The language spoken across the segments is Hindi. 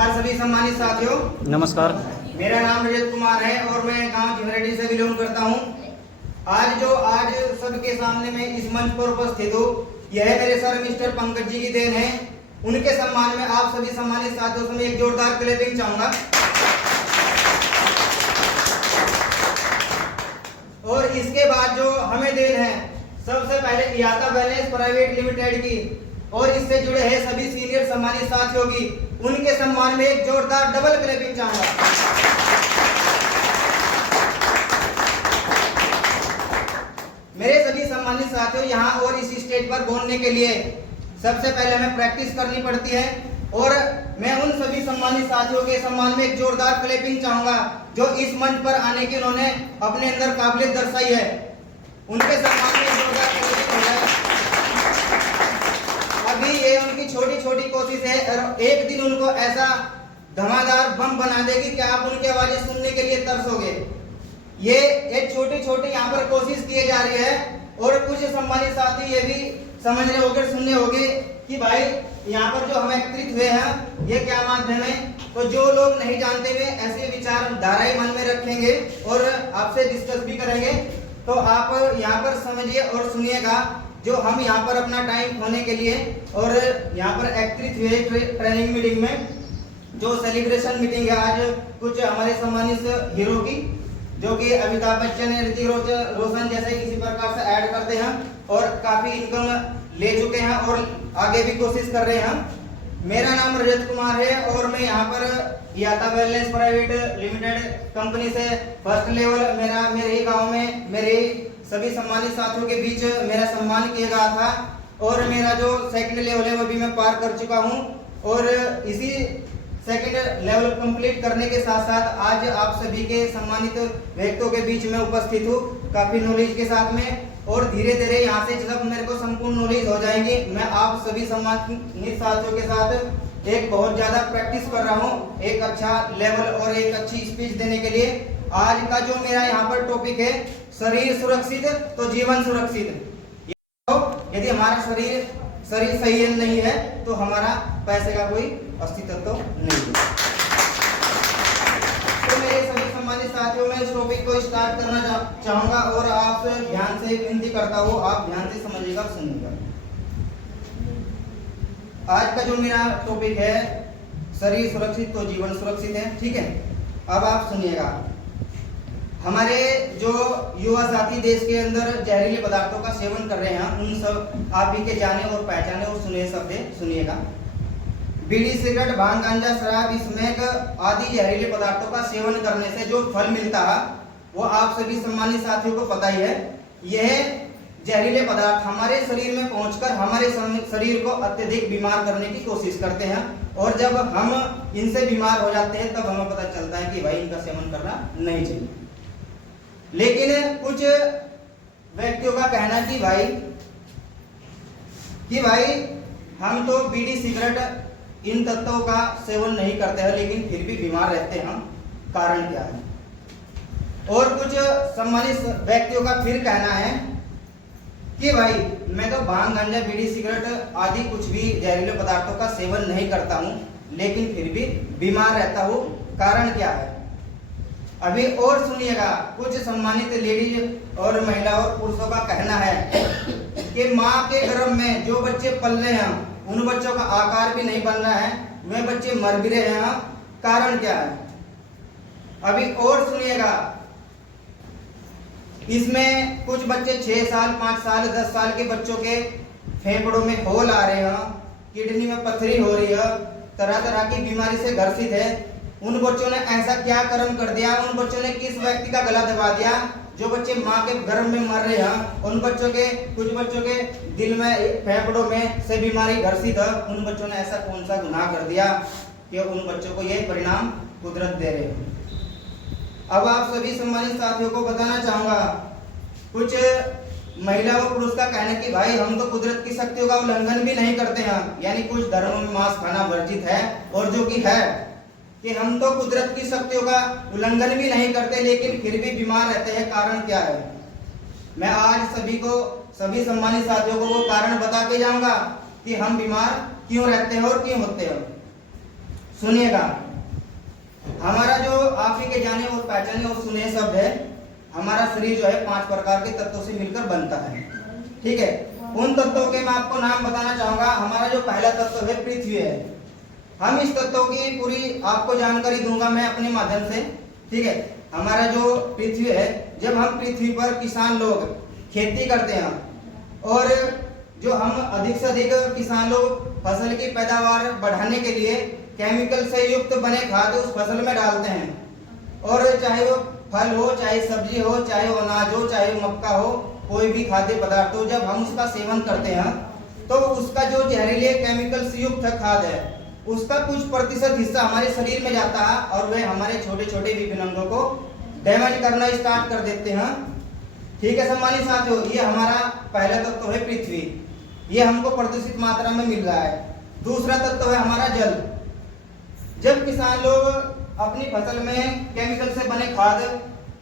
सभी सम्मानित साथियों, नमस्कार। मेरा नाम रजत कुमार है और मैं गांव झिमरेडी से बिलोंग करता हूं। आज सबके सामने मैं इस मंच पर उपस्थित हूं, यह मेरे सर मिस्टर पंकज जी की देन है। उनके सम्मान में आप सभी सम्मानित साथियों से मैं एक जोरदार क्लैपिंग चाहूंगा। और इसके बाद जो हमें देन है, सबसे पहले इयाता वेलनेस प्राइवेट लिमिटेड की और इससे जुड़े हैं सभी सीनियर सम्मानित साथियों की, उनके सम्मान में एक जोरदार डबल क्लैपिंग चाहूंगा। मेरे सभी सम्मानित साथियों, यहाँ और इस स्टेज पर बोलने के लिए सबसे पहले हमें प्रैक्टिस करनी पड़ती है और मैं उन सभी सम्मानित साथियों के सम्मान में एक जोरदार क्लैपिंग चाहूंगा जो इस मंच पर आने की उन्होंने अपने अंदर काबिलियत दर्शाई है। उनके सम्मान में जोरदार क्लैपिंग हो जाए। अभी ये उनकी छोटी छोटी कोशिश है और एक दिन उनको ऐसा धमाकेदार बम बना देगी कि आप उनकी आवाजें सुनने के लिए तरसोगे। ये एक छोटी छोटी यहाँ पर कोशिश की जा रही है और कुछ सम्मानित साथी ये भी समझ रहे होंगे, सुनने होंगे कि भाई यहाँ पर जो हम एकत्रित हुए हैं ये क्या माध्यम है। तो जो लोग नहीं जानते हुए ऐसे विचार धाराएं मन में रखेंगे और आपसे डिस्कस भी करेंगे, तो आप यहाँ पर समझिए और सुनिएगा जो हम यहाँ पर अपना टाइम खोने के लिए और यहाँ पर एकत्रित हुए ट्रेनिंग मीटिंग में जो सेलिब्रेशन मीटिंग है आज कुछ हमारे सम्मानित हीरो की, जो कि अमिताभ बच्चन, ऋतिक रोशन जैसे किसी प्रकार से ऐड करते हैं और काफी इनकम ले चुके हैं और आगे भी कोशिश कर रहे हैं। मेरा नाम रजत कुमार है और मैं यहाँ पर इयाता वेलनेस प्राइवेट लिमिटेड कंपनी से फर्स्ट लेवल मेरे ही गांव में मेरे सभी सम्मानित साथियों के बीच मेरा सम्मान किया गया था और मेरा जो सेकंड लेवल है वो भी मैं पार कर चुका हूँ। और इसी सेकंड लेवल कंप्लीट करने के साथ साथ आज आप सभी के सम्मानित व्यक्तियों के बीच में उपस्थित हूँ काफी नॉलेज के साथ में। और धीरे धीरे यहाँ से जब मेरे को संपूर्ण नॉलेज हो जाएंगी, मैं आप सभी सम्मानित साथियों के साथ एक बहुत ज्यादा प्रैक्टिस कर रहा हूँ एक अच्छा लेवल और एक अच्छी स्पीच देने के लिए। आज का जो मेरा यहाँ पर टॉपिक है, शरीर सुरक्षित तो जीवन सुरक्षित। यदि हमारा शरीर सही नहीं है तो हमारा पैसे का कोई अस्तित्व तो नहीं है। तो मेरे सभी सम्मानित साथियों में इस टॉपिक को स्टार्ट करना चाहूंगा और आपसे ध्यान से विनती करता हूँ, आप ध्यान से समझिएगा, सुनिएगा। आज का जो मेरा टॉपिक है, शरीर सुरक्षित तो जीवन सुरक्षित है, ठीक है। अब आप सुनिएगा, हमारे जो युवा साथी देश के अंदर जहरीले पदार्थों का सेवन कर रहे हैं, उन सब आप ही के जाने और पहचाने और सुने शब्द सुनिएगा। बीड़ी, सिगरेट, भांग, गांजा, शराब, स्मोक आदि जहरीले पदार्थों का सेवन करने से जो फल मिलता है वो आप सभी सम्मानित साथियों को पता ही है। यह जहरीले पदार्थ हमारे शरीर में पहुंचकर हमारे शरीर को अत्यधिक बीमार करने की कोशिश करते हैं और जब हम इनसे बीमार हो जाते हैं तब हमें पता चलता है कि भाई इनका सेवन करना नहीं चाहिए। लेकिन कुछ व्यक्तियों का कहना कि भाई हम तो बीड़ी, सिगरेट इन तत्वों का सेवन नहीं करते हैं लेकिन फिर भी बीमार रहते हैं, कारण क्या है। और कुछ सम्मानित व्यक्तियों का फिर कहना है कि भाई मैं तो भांग, गांजा, बीड़ी, सिगरेट आदि कुछ भी जहरीले पदार्थों का सेवन नहीं करता हूं लेकिन फिर भी बीमार रहता हूं, कारण क्या है। अभी और सुनिएगा, कुछ सम्मानित लेडीज और महिला और पुरुषों का कहना है कि माँ के गर्भ में जो बच्चे पल रहे हैं उन बच्चों का आकार भी नहीं बन रहा है, वे बच्चे मर भी रहे हैं, कारण क्या है। अभी और सुनिएगा, इसमें कुछ बच्चे 6 साल, 5 साल, 10 साल के बच्चों के फेफड़ों में होल आ रहे हैं, किडनी में पथरी हो रही है, तरह तरह की बीमारी से ग्रसित है। उन बच्चों ने ऐसा क्या कर्म कर दिया, उन बच्चों ने किस व्यक्ति का गला दबा दिया जो बच्चे माँ के गर्भ में मर रहे हैं। उन बच्चों के कुछ बच्चों के दिल में, फेफड़ों में से बीमारी ग्रसित है। उन बच्चों ने ऐसा कौन सा गुनाह कर दिया कि उन बच्चों को ये परिणाम कुदरत दे रहे हैं। अब आप सभी सम्मानित साथियों को बताना चाहूंगा, कुछ महिला और पुरुष का कहना कि भाई हम तो कुदरत की शक्तियों का उल्लंघन भी नहीं करते हैं, यानी कुछ धर्मों में मांस खाना वर्जित है और जो कि है कि हम तो कुदरत की शक्तियों का उल्लंघन भी नहीं करते लेकिन फिर भी बीमार रहते हैं, कारण क्या है। मैं आज सभी सम्मानित साथियों को वो कारण बता के जाऊंगा कि हम बीमार क्यों रहते हैं और क्यों होते हैं। सुनिएगा, हमारा जो आप ही के जाने और पहचाने और सुने शब्द है, हमारा शरीर जो है 5 प्रकार के तत्वों से मिलकर बनता है। ठीक है, उन तत्वों के मैं आपको नाम बताना चाहूंगा। हमारा जो पहला तत्व है पृथ्वी है। हम इस तत्वों की पूरी आपको जानकारी दूंगा मैं अपने माध्यम से। ठीक है, हमारा जो पृथ्वी है, जब हम पृथ्वी पर किसान लोग खेती करते हैं और जो हम अधिक से अधिक किसान लोग फसल की पैदावार बढ़ाने के लिए केमिकल से युक्त बने खाद उस फसल में डालते हैं, और चाहे वो फल हो, चाहे सब्जी हो, चाहे वो अनाज हो, चाहे वो मक्का हो, कोई भी खाद्य पदार्थ हो, जब हम उसका सेवन करते हैं तो उसका जो जहरीले केमिकल से युक्त खाद है उसका कुछ प्रतिशत हिस्सा हमारे शरीर में जाता है और वह हमारे छोटे छोटे विभिन्न अंगों को डैमेज करना स्टार्ट कर देते हैं। ठीक है सम्मानित साथियों, ये हमारा पहला तत्व है पृथ्वी, ये हमको प्रदूषित मात्रा में मिल रहा है। दूसरा तत्व है हमारा जल। जब किसान लोग अपनी फसल में केमिकल से बने खाद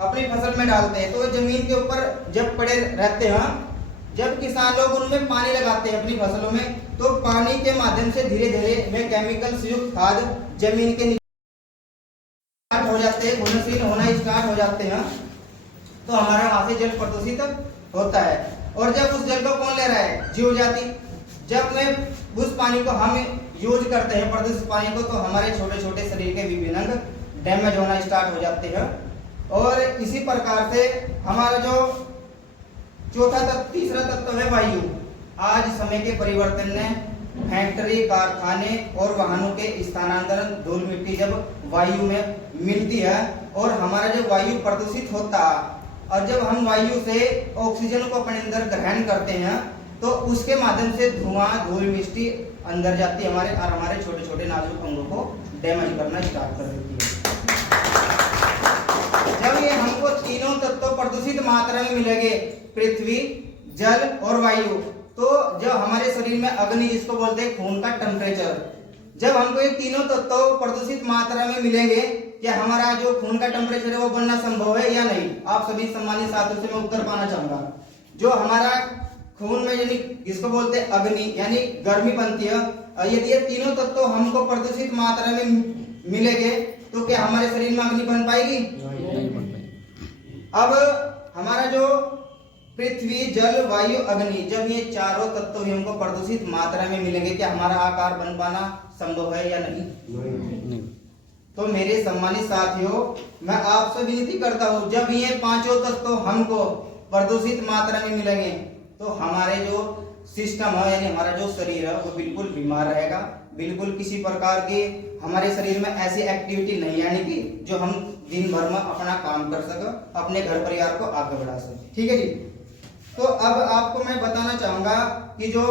अपनी फसल में डालते हैं तो जमीन के ऊपर जब पड़े रहते हैं, जब किसान लोग उनमें पानी लगाते हैं अपनी फसलों में, तो पानी के माध्यम से धीरे धीरे वे केमिकल से युक्त खाद जमीन के नीचे हो जाते हैं, घुलनशील होना स्टार्ट हो जाते हैं, तो हमारा वहां से जल प्रदूषित होता है। और जब उस जल को कौन ले रहा है? जीव जाति। जब में उस पानी को हम यूज करते हैं प्रदूषित पानी को, तो हमारे छोटे छोटे शरीर के विभिन्न अंग डैमेज होना स्टार्ट हो जाते हैं। और इसी प्रकार से हमारा जो तीसरा तत्व है वायु। आज समय के परिवर्तन ने फैक्ट्री, कारखाने और वाहनों के स्थानांतरण, धूल मिट्टी जब वायु में मिलती है और हमारा जो वायु प्रदूषित होता है, और जब हम वायु से ऑक्सीजन को अपने अंदर ग्रहण करते हैं तो उसके माध्यम से धुआं, धूल मिट्टी अंदर जाती है हमारे, और हमारे छोटे छोटे नाजुक अंगों को डैमेज करना स्टार्ट कर देती है। जब ये हमको तीनों तत्व प्रदूषित मात्रा में मिलेंगे, पृथ्वी, जल और वायु, तो जब हमारे शरीर में अग्नि, जिसको बोलते हैं खून का टेम्परेचर, जब हमको ये तीनों तत्व प्रदूषित मात्रा में मिलेंगे, क्या हमारा जो खून का टेम्परेचर है वो बनना संभव है या नहीं? आप सभी सम्मानित साथियों से मैं उत्तर पाना चाहूंगा। जो हमारा खून में यानी जिसको बोलते हैं अग्नि यानी गर्मी बनती है, यदि ये तीनों तत्व हमको प्रदूषित मात्रा में मिलेंगे तो क्या हमारे शरीर में अग्नि बन पाएगी? नहीं बन पाएगी। अब हमारा जो पृथ्वी, जल, वायु, अग्नि, जब ये चारों तत्व हमको प्रदूषित मात्रा में मिलेंगे, क्या हमारा आकार बन पाना संभव है या नहीं? नहीं। तो मेरे सम्मानित साथियों, मैं आपसे विनती करता हूँ, जब ये पांचों तत्व हमको प्रदूषित मात्रा में मिलेंगे तो हमारे जो सिस्टम है यानी हमारा जो शरीर है वो बिल्कुल बीमार रहेगा। बिल्कुल किसी प्रकार की हमारे शरीर में ऐसी एक्टिविटी नहीं आने की जो हम दिन भर में अपना काम कर सके, अपने घर परिवार को आगे बढ़ा सके। ठीक है जी। तो अब आपको मैं बताना चाहूंगा कि जो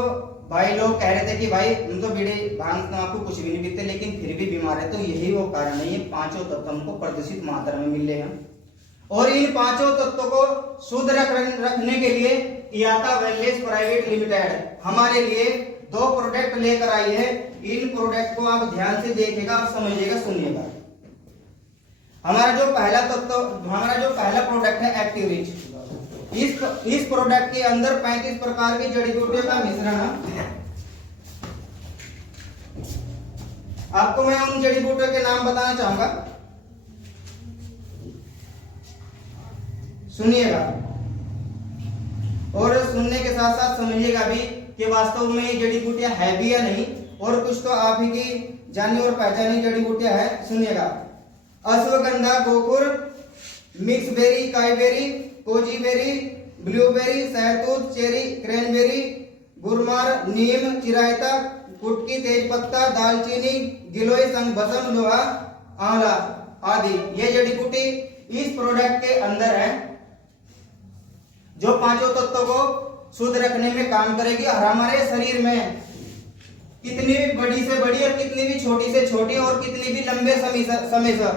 भाई लोग कह रहे थे कि भाई हम तो बीड़ी भांग तंबाकू कुछ भी नहीं पीते लेकिन फिर भी बीमार है, तो यही वो कारण है, ये पांचों तत्व हमको प्रदूषित मात्रा में मिल रहे हैं। और इन पांचों तत्वों को शुद्ध रखने के लिए इयाता वेलनेस प्राइवेट लिमिटेड हमारे लिए 2 प्रोडक्ट लेकर आई है। इन प्रोडक्ट को आप ध्यान से देखिएगा और समझिएगा, सुनिएगा। हमारा जो पहला प्रोडक्ट है एक्टिव रिच। इस प्रोडक्ट के अंदर 35 प्रकार की जड़ी बूटियों का मिश्रण है। आपको मैं उन जड़ी बूटियों के नाम बताना चाहूंगा, सुनिएगा और सुनने के साथ साथ समझिएगा भी कि वास्तव में ये जड़ी बूटियां है भी या नहीं, और कुछ तो आप ही की जानी और पहचानी जड़ी बूटियां है। सुनिएगा, अश्वगंधा, गोकुर, मिक्स बेरी, काईबेरी, कोजी बेरी, ब्लूबेरी, सहतूत, चेरी, क्रैनबेरी, गुरमार, नीम, चिरायता, कुटकी, तेजपत्ता, दालचीनी, गिलोय, संग, भस्म, लोहा, आंवला आदि ये जड़ी बूटी इस प्रोडक्ट के अंदर है, जो पांचों तत्वों को शुद्ध रखने में काम करेगी। और हमारे शरीर में कितनी भी बड़ी से बड़ी और कितनी भी छोटी से छोटी और कितनी भी लंबे समय से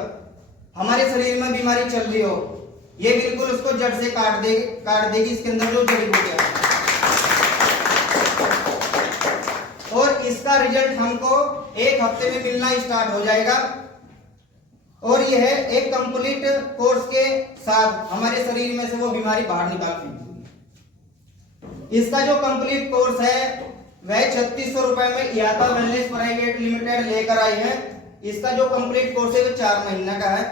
हमारे शरीर में बीमारी चल रही हो, ये बिल्कुल उसको जड़ से काट देगी इसके अंदर जो जड़ी बूटियां है। और इसका रिजल्ट हमको 1 हफ्ते में मिलना स्टार्ट हो जाएगा। और यह एक कंप्लीट कोर्स के साथ हमारे शरीर में से वो बीमारी बाहर निकाल फेंकेगी। इसका जो कंप्लीट कोर्स है वह 3600 रुपए में इयाता वेलनेस प्राइवेट लिमिटेड लेकर आई है। इसका जो कंप्लीट कोर्स है वो 4 महीना का है।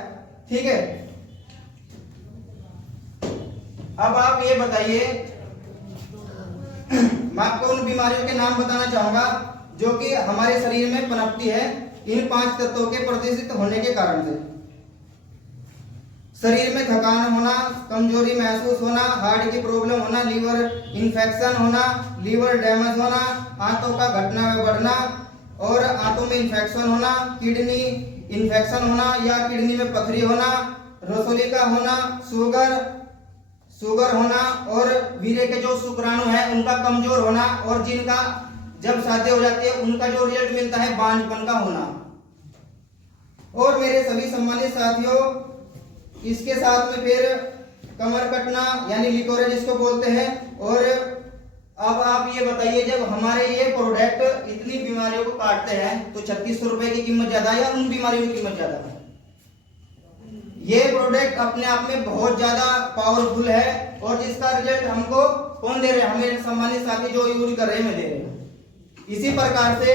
ठीक है, अब आप ये बताइए, मैं आपको उन बीमारियों के नाम बताना चाहूंगा जो कि हमारे शरीर में पनपती है इन 5 तत्वों के प्रदूषित होने के कारण से। शरीर में थकान होना, कमजोरी महसूस होना, हार्ट की प्रॉब्लम होना, लीवर इन्फेक्शन होना, लीवर डैमेज होना, आंतों का घटना में बढ़ना और आंतों में इन्फेक्शन होना, किडनी इन्फेक्शन होना या किडनी में पथरी होना, रसोली का होना, शुगर होना और वीर्य के जो शुक्राणु है उनका कमजोर होना और जिनका जब शादी हो जाती है उनका जो रिजल्ट मिलता है बांझपन का होना। और मेरे सभी सम्मानित साथियों, इसके साथ में फिर कमर कटना यानी लिकोरे जिसको बोलते हैं। और अब आप ये बताइए, जब हमारे ये प्रोडक्ट इतनी बीमारियों को काटते हैं तो 3600 रुपए की कीमत ज्यादा है या उन बीमारियों की कीमत ज्यादा है? ये प्रोडक्ट अपने आप में बहुत ज्यादा पावरफुल है और जिसका रिजल्ट हमको कौन दे रहे हैं? हमें सम्मानित साथी जो यूज कर रहे हैं, मैं दे रहे हैं। इसी प्रकार से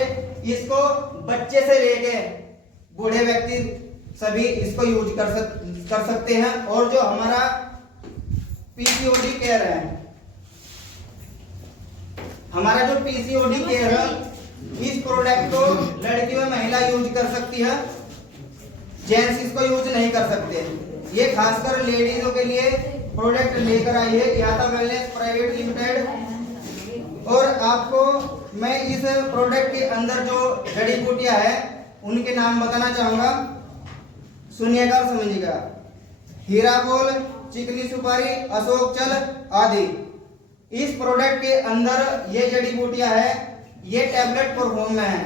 इसको बच्चे से लेके बूढ़े व्यक्ति सभी इसको यूज कर सकते हैं। और जो हमारा पीसीओडी केयर है, हमारा जो पीसीओडी केयर है, इस प्रोडक्ट को लड़की व महिला यूज कर सकती है, जेंट्स इसको यूज नहीं कर सकते। ये खासकर लेडीजों के लिए प्रोडक्ट लेकर आई है याता वेलनेस प्राइवेट लिमिटेड। और आपको मैं इस प्रोडक्ट के अंदर जो जड़ी बूटियां है उनके नाम बताना चाहूंगा, सुनिएगा और समझिएगा। हीराबोल, चिकनी सुपारी, अशोक चल आदि। इस प्रोडक्ट के अंदर ये जड़ी बूटियां है, ये टैबलेट फॉर्म में है।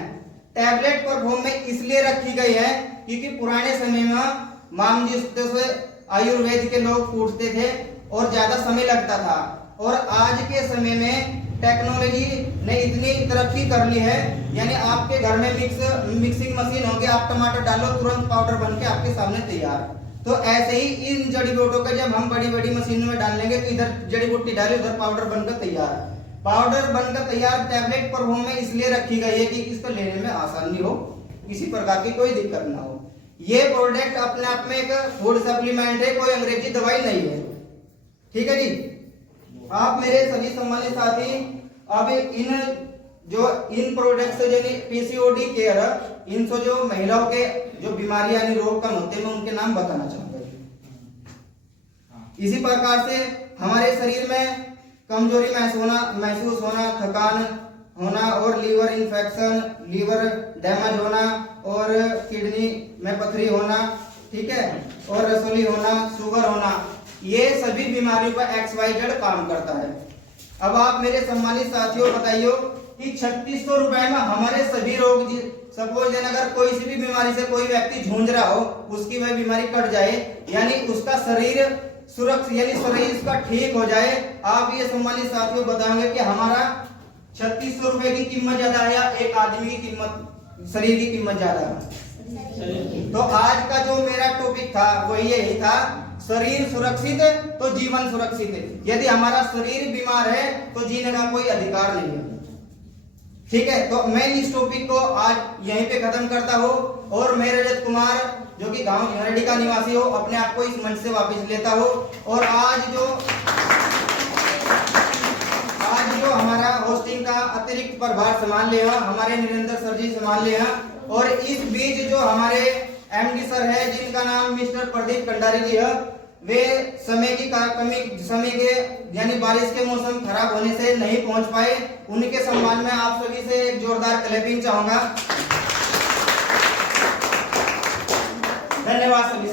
टैबलेट फॉर्म में इसलिए रखी गई है क्योंकि पुराने समय में माम जिससे से आयुर्वेद के लोग पूछते थे और ज्यादा समय लगता था। और आज के समय में टेक्नोलॉजी ने इतनी तरक्की कर ली है, यानी आपके घर में मिक्सिंग मशीन होगी, आप टमाटर डालो तुरंत पाउडर बन के आपके सामने तैयार। तो ऐसे ही इन जड़ी बूटियों का जब हम बड़ी बड़ी मशीन में डालेंगे तो इधर जड़ी बूटी डाले उधर पाउडर बनकर तैयार। पाउडर बनकर तैयार टैबलेट फॉर्म में इसलिए रखी गई है कि इसको लेने में आसानी हो, किसी प्रकार की कोई दिक्कत ना हो। ये प्रोडक्ट अपने आप में एक फूड सप्लीमेंट है, कोई अंग्रेजी दवाई नहीं है। ठीक है जी। आप मेरे सभी सम्मानित साथी, अब इन प्रोडक्ट से यानी पीसीओडी केयर, इनसे जो महिलाओं के जो बीमारी यानी रोग कम होते हैं मैं उनके नाम बताना चाहूंगा। इसी प्रकार से हमारे शरीर में कमजोरी महसूस होना, थकान होना और लीवर इन्फेक्शन, लीवर डैमेज होना और किडनी में पथरी होना, ठीक है, और रसोली होना, शुगर होना, ये सभी बीमारियों पर XYZ काम करता है। अब आप मेरे सम्मानित साथियों बताइए कि 3600 रुपए में हमारे सभी रोग, सपोज अगर कोई सी भी बीमारी से कोई व्यक्ति जूझ रहा हो, उसकी वह बीमारी कट जाए, यानी उसका शरीर सुरक्षित, यानी शरीर इसका ठीक हो जाए। आप ये सम्मानित साथियों बताएंगे कि हमारा 3600 रुपए की कीमत ज्यादा है या एक आदमी की कीमत, शरीर की कीमत ज्यादा है? तो आज का जो मेरा टॉपिक था वो यही था, शरीर सुरक्षित तो जीवन सुरक्षित है। यदि हमारा शरीर बीमार है तो जीने का कोई अधिकार नहीं है। ठीक है, तो मैं इस टॉपिक को आज यहीं पे खत्म करता हूँ और मैं रजत कुमार जो कि गांव झरडी का निवासी हो अपने आप को इस मंच से वापस लेता हूँ। और आज जो हमारा होस्टिंग का अतिरिक्त प्रभार संभाल ले हमारे निरंतर सर जी संभाल ले। और इस बीच जो हमारे एमडी सर है जिनका नाम मिस्टर प्रदीप कंडारी जी है, वे समय के यानी बारिश के मौसम खराब होने से नहीं पहुंच पाए। उनके सम्मान में आप सभी से एक जोरदार क्लैपिंग चाहूंगा। धन्यवाद सभी।